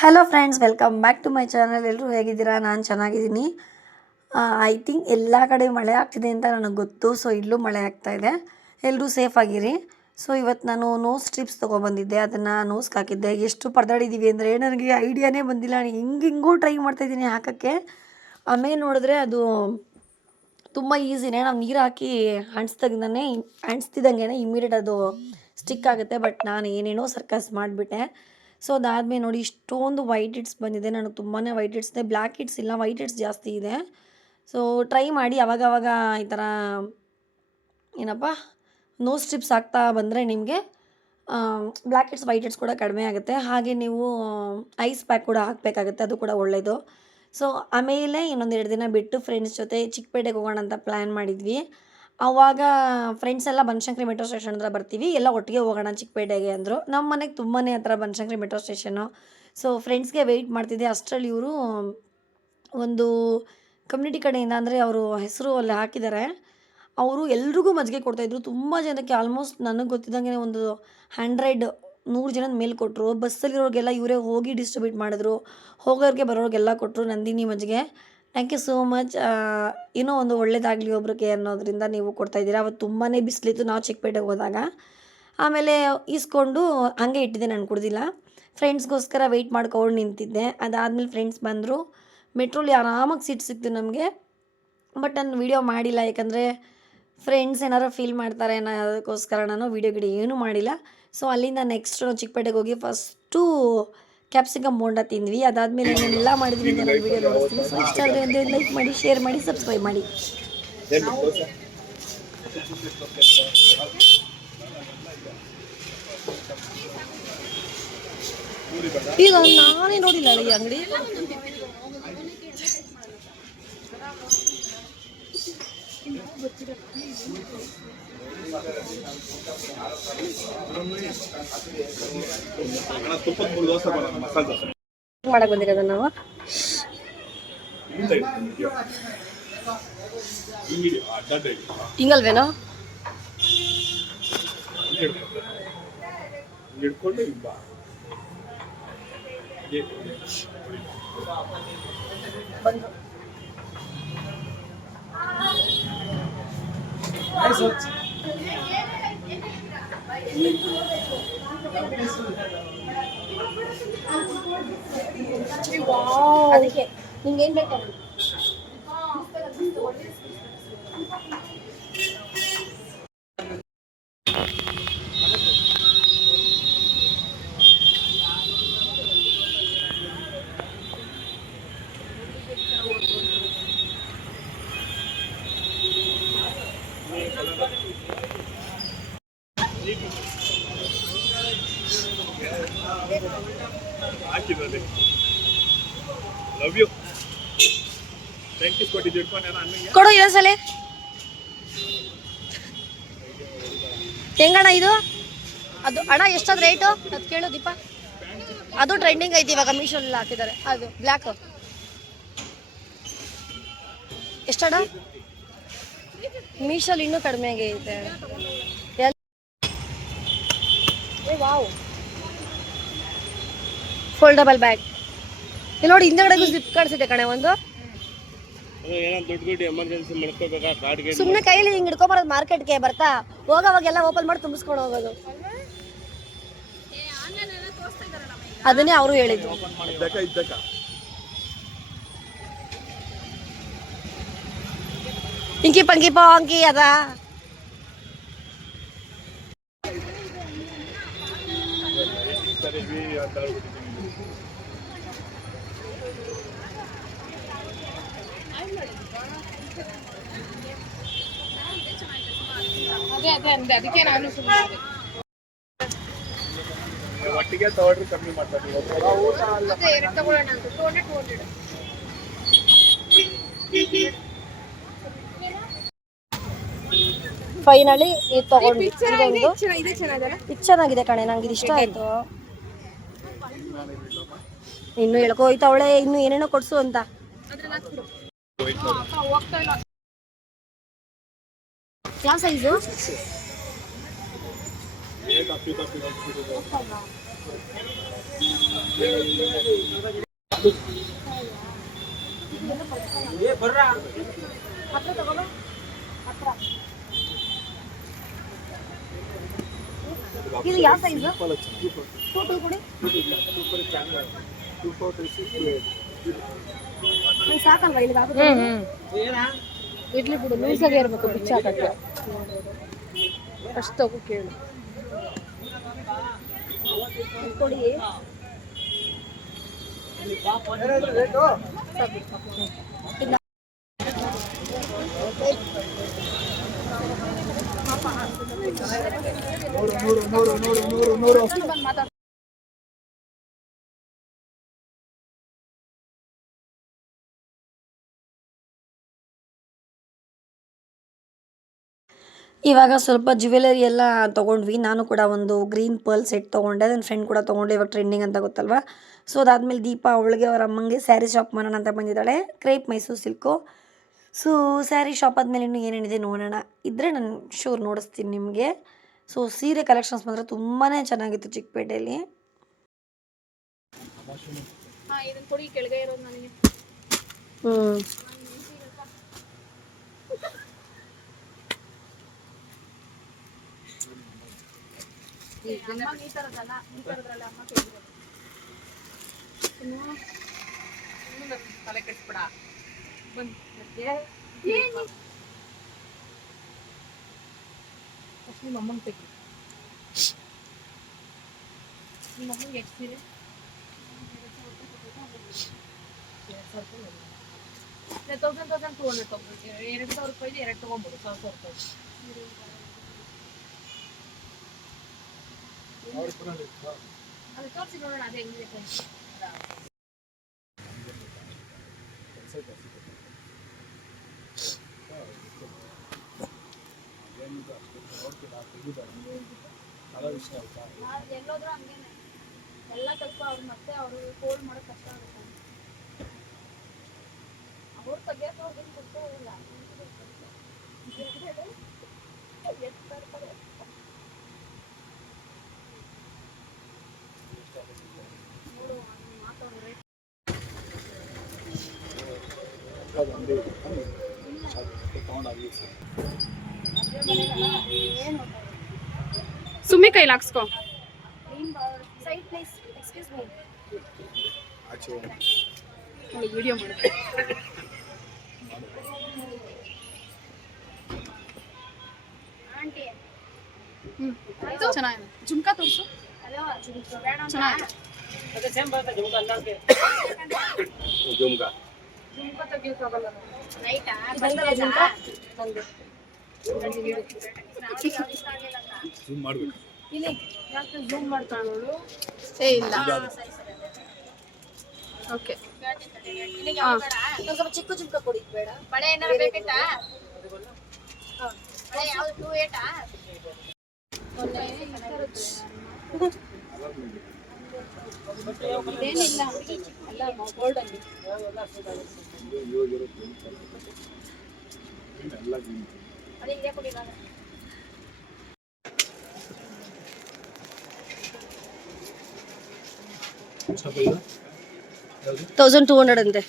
Hello friends, welcome back to my channel. ಎಲ್ಲರೂ ಹೇಗಿದ್ದೀರಾ? ನಾನು ಚೆನ್ನಾಗಿದ್ದೀನಿ. ಐ ಥಿಂಕ್ ಎಲ್ಲ ಕಡೆ ಮಳೆ ಆಗ್ತಿದೆ ಅಂತ ನನಗೆ ಗೊತ್ತು. ಸೊ ಇಲ್ಲೂ ಮಳೆ ಆಗ್ತಾಯಿದೆ. ಎಲ್ಲರೂ ಸೇಫಾಗಿರಿ. ಸೊ ಇವತ್ತು ನಾನು ನೋಸ್ ಸ್ಟ್ರಿಪ್ಸ್ ತೊಗೊಬಂದಿದ್ದೆ. ಅದನ್ನು ನೋಸ್ಗೆ ಹಾಕಿದ್ದೆ. ಎಷ್ಟು ಪರದಾಡಿದ್ದೀವಿ ಅಂದರೆ ನನಗೆ ಐಡಿಯಾನೇ ಬಂದಿಲ್ಲ. ಹಿಂಗೂ ಟ್ರೈ ಮಾಡ್ತಾಯಿದ್ದೀನಿ ಹಾಕೋಕ್ಕೆ. ಆಮೇಲೆ ನೋಡಿದ್ರೆ ಅದು ತುಂಬ ಈಸಿನೇ. ನಾವು ನೀರು ಹಾಕಿ ಅಂಟಿಸ್ತಿದ್ದಂಗೆ ಇಮ್ಮಿಡಿಯೇಟ್ ಅದು ಸ್ಟಿಕ್ ಆಗುತ್ತೆ. ಬಟ್ ನಾನು ಏನೇನೋ ಸರ್ಕಸ್ ಮಾಡಿಬಿಟ್ಟೆ. ಸೊ ಅದಾದಮೇಲೆ ನೋಡಿ ಇಷ್ಟೊಂದು ವೈಟ್ ಹಿಟ್ಸ್ ಬಂದಿದೆ. ನನಗೆ ತುಂಬಾ ವೈಟ್ ಹಿಟ್ಸ್ ಇದೆ, ಬ್ಲ್ಯಾಕ್ ಹಿಟ್ಸ್ ಇಲ್ಲ, ವೈಟ್ ಹಿಟ್ಸ್ ಜಾಸ್ತಿ ಇದೆ. ಸೊ ಟ್ರೈ ಮಾಡಿ ಅವಾಗವಾಗ ಈ ಥರ ಏನಪ್ಪ ನೋಸ್ ಸ್ಟ್ರಿಪ್ಸ್ ಹಾಕ್ತಾ ಬಂದರೆ ನಿಮಗೆ ಬ್ಲ್ಯಾಕ್ ಹಿಟ್ಸ್ ವೈಟ್ ಹಿಟ್ಸ್ ಕೂಡ ಕಡಿಮೆ ಆಗುತ್ತೆ. ಹಾಗೆ ನೀವು ಐಸ್ ಪ್ಯಾಕ್ ಕೂಡ ಹಾಕಬೇಕಾಗುತ್ತೆ, ಅದು ಕೂಡ ಒಳ್ಳೆಯದು. ಸೊ ಆಮೇಲೆ ಇನ್ನೊಂದು 2 ದಿನ ಬಿಟ್ಟು ಫ್ರೆಂಡ್ಸ್ ಜೊತೆ ಚಿಕ್ಕಪೇಟೆಗೆ ಹೋಗೋಣ ಅಂತ ಪ್ಲ್ಯಾನ್ ಮಾಡಿದ್ವಿ. ಆವಾಗ ಫ್ರೆಂಡ್ಸ್ ಎಲ್ಲ ಬನಶಂಕರಿ ಮೆಟ್ರೋ ಸ್ಟೇಷನ್ ಹತ್ರ ಬರ್ತೀವಿ, ಎಲ್ಲ ಒಟ್ಟಿಗೆ ಹೋಗೋಣ ಚಿಕ್ಕಪೇಟೆಗೆ ಅಂದರು. ನಮ್ಮ ಮನೆಗೆ ತುಂಬಾ ಹತ್ರ ಬನಶಂಕರಿ ಮೆಟ್ರೋ ಸ್ಟೇಷನ್ನು. ಸೊ ಫ್ರೆಂಡ್ಸ್ಗೆ ವೆಯ್ಟ್ ಮಾಡ್ತಿದ್ದೆ. ಅಷ್ಟರಲ್ಲಿ ಇವರು ಒಂದು ಕಮ್ಯುನಿಟಿ ಕಡೆಯಿಂದ, ಅಂದರೆ ಅವರು ಹೆಸರು ಅಲ್ಲಿ ಹಾಕಿದ್ದಾರೆ, ಅವರು ಎಲ್ರಿಗೂ ಮಜ್ಜಿಗೆ ಕೊಡ್ತಾಯಿದ್ರು. ತುಂಬ ಜನಕ್ಕೆ, ಆಲ್ಮೋಸ್ಟ್ ನನಗೆ ಗೊತ್ತಿದ್ದಂಗೆ ಒಂದು 100 ಜನದ ಮೇಲೆ ಕೊಟ್ಟರು. ಬಸ್ಸಲ್ಲಿರೋರಿಗೆಲ್ಲ ಇವರೇ ಹೋಗಿ ಡಿಸ್ಟ್ರಿಬ್ಯೂಟ್ ಮಾಡಿದ್ರು. ಹೋಗೋರಿಗೆ ಬರೋರಿಗೆಲ್ಲ ಕೊಟ್ಟರು ನಂದಿನಿ ಮಜ್ಜಿಗೆ. Thank you so much. ಇನ್ನೂ ಒಂದು ಒಳ್ಳೇದಾಗಲಿ ಒಬ್ರಿಗೆ ಅನ್ನೋದರಿಂದ ನೀವು ಕೊಡ್ತಾಯಿದ್ದೀರಾ. ಅವತ್ತು ತುಂಬಾ ಬಿಸಿಲಿತ್ತು ನಾವು ಚಿಕ್ಕಪೇಟೆಗೆ ಹೋದಾಗ. ಆಮೇಲೆ ಈಸ್ಕೊಂಡು ಹಾಗೆ ಇಟ್ಟಿದ್ದೆ, ನಾನು ಕುಡ್ದಿಲ್ಲ. ಫ್ರೆಂಡ್ಸ್ಗೋಸ್ಕರ ವೆಯ್ಟ್ ಮಾಡ್ಕೊಂಡು ನಿಂತಿದ್ದೆ. ಅದಾದಮೇಲೆ ಫ್ರೆಂಡ್ಸ್ ಬಂದರು. ಮೆಟ್ರೋಲಿ ಆರಾಮಾಗಿ ಸೀಟ್ ಸಿಕ್ತು ನಮಗೆ. ಬಟ್ ನಾನು ವೀಡಿಯೋ ಮಾಡಿಲ್ಲ, ಯಾಕಂದರೆ ಫ್ರೆಂಡ್ಸ್ ಏನಾರು ಫೀಲ್ ಮಾಡ್ತಾರೆ ಅನ್ನೋದಕ್ಕೋಸ್ಕರ ನಾನು ವೀಡಿಯೋ ಏನೂ ಮಾಡಿಲ್ಲ. ಸೊ ಅಲ್ಲಿಂದ ನೆಕ್ಸ್ಟ್ ಚಿಕ್ಕಪೇಟೆಗೆ ಹೋಗಿ ಫಸ್ಟು ಕ್ಯಾಪ್ಸಿಕಮ್ ಬೋಂಡ ತಿಂದ್ವಿ. ಅದಾದಮೇಲೆ ಏನೆಲ್ಲ ಮಾಡಿದ್ವಿ ಅಂತ ನಾನು ವೀಡಿಯೋ ನೋಡಿಸ್ತೀನಿ. ಸೊ ಇಷ್ಟ ಆದರೆ ಒಂದು ಲೈಕ್ ಮಾಡಿ, ಶೇರ್ ಮಾಡಿ, ಸಬ್ಸ್ಕ್ರೈಬ್ ಮಾಡಿ. ಈಗ ನಾನೇ ನೋಡಿಲ್ಲ ಈ ಅಂಗಡಿ. ಮಾಡಕ್ ಬಂದಿರೋದ ನಾವು ಹಿಂಗಲ್ವೇನೋ. ಅದಕ್ಕೆ ನಿಂಗೇನು ಬೇಕು? ಕೊಡು ಇನ್ನೊಂದ್ಸಲ. ಹೆಂಗಣ್ಣ ಇದು? ಅದು ಅಣ್ಣ ಎಷ್ಟದು ರೇಟು ಅದು ಕೇಳು ದೀಪ. ಅದು ಟ್ರೆಂಡಿಂಗ್ ಐತಿ ಇವಾಗ, ಮೀಶೋಲ್ಲಿ ಹಾಕಿದ್ದಾರೆ. ಅದು ಬ್ಲ್ಯಾಕ್ ಎಷ್ಟಣ್ಣ? ಮೀಶೋಲ್ಲಿ ಇನ್ನೂ ಕಡಿಮೆ ಆಗೈತೆ. Wow, foldable bag. ಇಲ್ಲಿ ನೋಡಿ, ಹಿಂದಗಡೆಗೂ ಜಿಪ್ ಕಾಣಿಸಿದೆ ಕಣೆ ಒಂದು. ಸುಮ್ಮನೆ ಕೈಯಲ್ಲಿ ಹಿಂಗೆ ಹಿಡ್ಕೊಂಬರೋದು, ಮಾರ್ಕೆಟ್ಗೆ ಬರ್ತಾ ಹೋಗೋವಾಗೆಲ್ಲ ಓಪನ್ ಮಾಡಿ ತುಂಬಿಸ್ಕೊಂಡು ಹೋಗೋದು. ಅದನ್ನೇ ಅವರು ಹೇಳಿದ್ರು. ಇಂಕಿ ಪಂಕಿ ಪಾಂಕಿ ಅದ. ಅದಕ್ಕೆ ನಾನು ಒಟ್ಟಿಗೆ ತಗೊಳ್ರಿ, ಕಮ್ಮಿ ಮಾಡ್ತಾರೆ. ಫೈನಲಿ ಇದು ತಗೊಂಡ್ವಿ. ಇದು ಚೆನ್ನಾಗಿದೆ ಕಣೆ, ನಂಗೆ ಇದು ಇಷ್ಟ ಆಯ್ತು. ಇನ್ನು ಹೇಳ್ಕೋಯ್ತವಳೆ, ಇನ್ನು ಏನೇನೋ ಕೊಡ್ಸು ಅಂತ. ಯಾವ ಸೈಜು? ಇದು ಯಾವ ಸೈಜ್ ಟೋಟಲ್ ಕೊಡಿ ಸಾಕಲ್ವಾ ಇಲ್ಲಿ ಇಡ್ಲಿ ಬಿಡು ಲೂಸಾಗೆ ಇರಬೇಕು ಬಿಚ್ಚಾಕಕ್ಕೆ ಫಸ್ಟ್ ತಗೋ ಕೇಳು ಕೊಡಿ ಇವಾಗ ಸ್ವಲ್ಪ ಜ್ಯುವೆಲರಿ ಎಲ್ಲ ತೊಗೊಂಡ್ವಿ. ನಾನು ಕೂಡ ಒಂದು ಗ್ರೀನ್ ಪರ್ಲ್ ಸೆಟ್ ತೊಗೊಂಡೆ. ನನ್ನ ಫ್ರೆಂಡ್ ಕೂಡ ತೊಗೊಂಡೆ, ಇವಾಗ ಟ್ರೆಂಡಿಂಗ್ ಅಂತ ಗೊತ್ತಲ್ವಾ. ಸೊ ಅದಾದಮೇಲೆ ದೀಪ ಅವಳಿಗೆ ಅವ್ರ ಅಮ್ಮಂಗೆ ಸ್ಯಾರಿ ಶಾಪ್ ಮಾಡೋಣ ಅಂತ ಬಂದಿದ್ದಾಳೆ. Crepe Mysuru silk. So sari shop ಆದಮೇಲೆ ಇನ್ನೂ ಏನೇನಿದೆ ನೋಡೋಣ. ಇದ್ದರೆ ನಾನು ಶೂರ್ ನೋಡಿಸ್ತೀನಿ ನಿಮಗೆ. ಸೊ ಸೀರೆ ಕಲೆಕ್ಷನ್ಸ್ ಮಾತ್ರ ತುಂಬಾ ಚೆನ್ನಾಗಿತ್ತು ಚಿಕ್ಕಪೇಟೆಯಲ್ಲಿ. ತಲೆ ಕೆಡ್ಸ್ಬೇಡ ನಿಮ್ಮ ಅಮ್ಮನ ತೆಗಿ. ನಿಮ್ಮ ಅಮ್ಮಂಗೆ ಎಷ್ಟು ಸೀರೆ? 1,200 ತಗೊಳ್ತೀವಿ. 2,000 ರೂಪಾಯಿದು 2 ತಗೊಂಡ್ಬಿಡು. 1,000 ರೂಪಾಯಿ ಅದು ತೋರಿಸಿ ನೋಡೋಣ. ಅದೇ ಹೆಂಗಿದೆ ಎಲ್ಲೋದ್ರೂ ಹಂಗೇನೆ ಎಲ್ಲ ತಪ್ಪ. ಅವ್ರು ಮತ್ತೆ ಅವರು ಫೋಲ್ಡ್ ಮಾಡೋಕೆ ಕಷ್ಟ ಆಗುತ್ತೆ. ಅವ್ರು ತೆಗಿಯೋಕೆ ಅವ್ರಿಗೆ ಗೊತ್ತೇ ಇಲ್ಲ. ಸುಮ್ಮನೆ ಕೈಲಿ ಹಾಕ್ಸ್ಕೊ. ವಿಡಿಯೋ ಮಾಡಿ ಚೆನ್ನಾಗಿದೆ. ಜುಮ್ಕಾ ತೋರಿಸು. ಚೆನ್ನಾಗಿದೆ. ಝೂಮ್ ಮಾಡ್ಕೊಳ್ಳೋಳು. ಏ ಇಲ್ಲ. ಓಕೆ. ಸ್ವಲ್ಪ ಚಿಕ್ಕ ಚಿಕ್ಕ ಕೊಡಿ ಬೇಡ. ಬಳೆ ಏನಾರು ಬೇಕಿತ್ತಾ? ಬಳೆ ಯಾವ್ದು 28 ಇದೇನಿಲ್ಲ ಅಲ್ಲ ಗೋಲ್ಡ್ ಅಲ್ಲಿ ಅದೇ ಇದೆ ಕೊಡಿ. 1,200 ಅಂತೆ.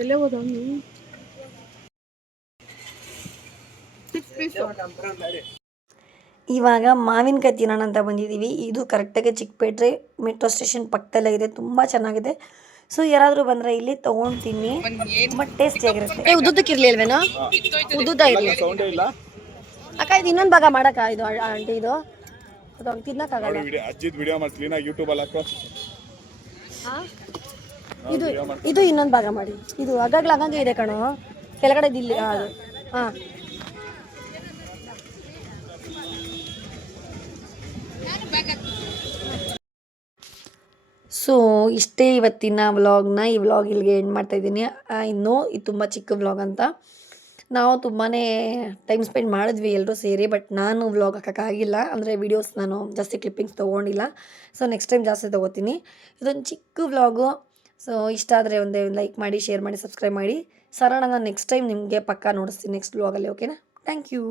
ಎಲ್ಲೇ ಹೋದ ಇವಾಗ ಮಾವಿನಕಾಯಿ ತಿನ್ನೋಣ ಅಂತ ಬಂದಿದ್ದೀವಿ. ಇದು ಕರೆಕ್ಟಾಗಿ ಚಿಕ್ಕಪೇಟೆ ಮೆಟ್ರೋ ಸ್ಟೇಷನ್ ಪಕ್ಕದಲ್ಲೇ ಇದೆ. ತುಂಬ ಚೆನ್ನಾಗಿದೆ. ಸೊ ಯಾರಾದರೂ ಬಂದರೆ ಇಲ್ಲಿ ತೊಗೊಂಡು ತಿನ್ನಿ. ತುಂಬ ಟೇಸ್ಟಿಯಾಗಿರುತ್ತೆ. ಉದ್ದುದಕ್ಕೆ ಇರಲಿ ಅಲ್ವೇನೋ? ಉದ್ದುದ ಇರಲಿ ಅಕ್ಕ. ಇದು ಇನ್ನೊಂದು ಭಾಗ ಮಾಡೋಕ್ಕ ಇದು ಆಂಟಿ. ಇದು ಅದು ತಿನ್ನೋಕ್ಕಾಗಲ್ಲ. ಇದು ಇದು ಇನ್ನೊಂದು ಭಾಗ ಮಾಡಿ. ಇದು ಆಗಂಗೆ ಇದೆ ಕಣೋ ಕೆಳಗಡೆ ಇಲ್ಲಿ. ಅದು ಹಾಂ. ಸೊ ಇಷ್ಟೇ ಇವತ್ತಿನ ವ್ಲಾಗ್ನ. ಈ ವ್ಲಾಗ್ ಇಲ್ಲಿಗೆ ಎಂಡ್ ಮಾಡ್ತಾಯಿದ್ದೀನಿ. ಇನ್ನೂ ಇದು ತುಂಬ ಚಿಕ್ಕ ವ್ಲಾಗ್ ಅಂತ. ನಾವು ತುಂಬಾ ಟೈಮ್ ಸ್ಪೆಂಡ್ ಮಾಡಿದ್ವಿ ಎಲ್ಲರೂ ಸೇರಿ. ಬಟ್ ನಾನು ವ್ಲಾಗ್ ಹಾಕೋಕ್ಕಾಗಿಲ್ಲ. ಅಂದರೆ ವೀಡಿಯೋಸ್ ನಾನು ಜಾಸ್ತಿ ಕ್ಲಿಪ್ಪಿಂಗ್ಸ್ ತೊಗೊಂಡಿಲ್ಲ. ಸೊ ನೆಕ್ಸ್ಟ್ ಟೈಮ್ ಜಾಸ್ತಿ ತೊಗೋತೀನಿ. ಇದೊಂದು ಚಿಕ್ಕ ವ್ಲಾಗು. ಸೊ ಇಷ್ಟ ಆದರೆ ಒಂದೇ ಲೈಕ್ ಮಾಡಿ, ಶೇರ್ ಮಾಡಿ, ಸಬ್ಸ್ಕ್ರೈಬ್ ಮಾಡಿ. ಸರಳನ ನೆಕ್ಸ್ಟ್ ಟೈಮ್ ನಿಮಗೆ ಪಕ್ಕಾ ನೋಡಿಸ್ತೀನಿ ನೆಕ್ಸ್ಟ್ ವ್ಲಾಗಲ್ಲಿ. ಓಕೆನಾ? Thank you.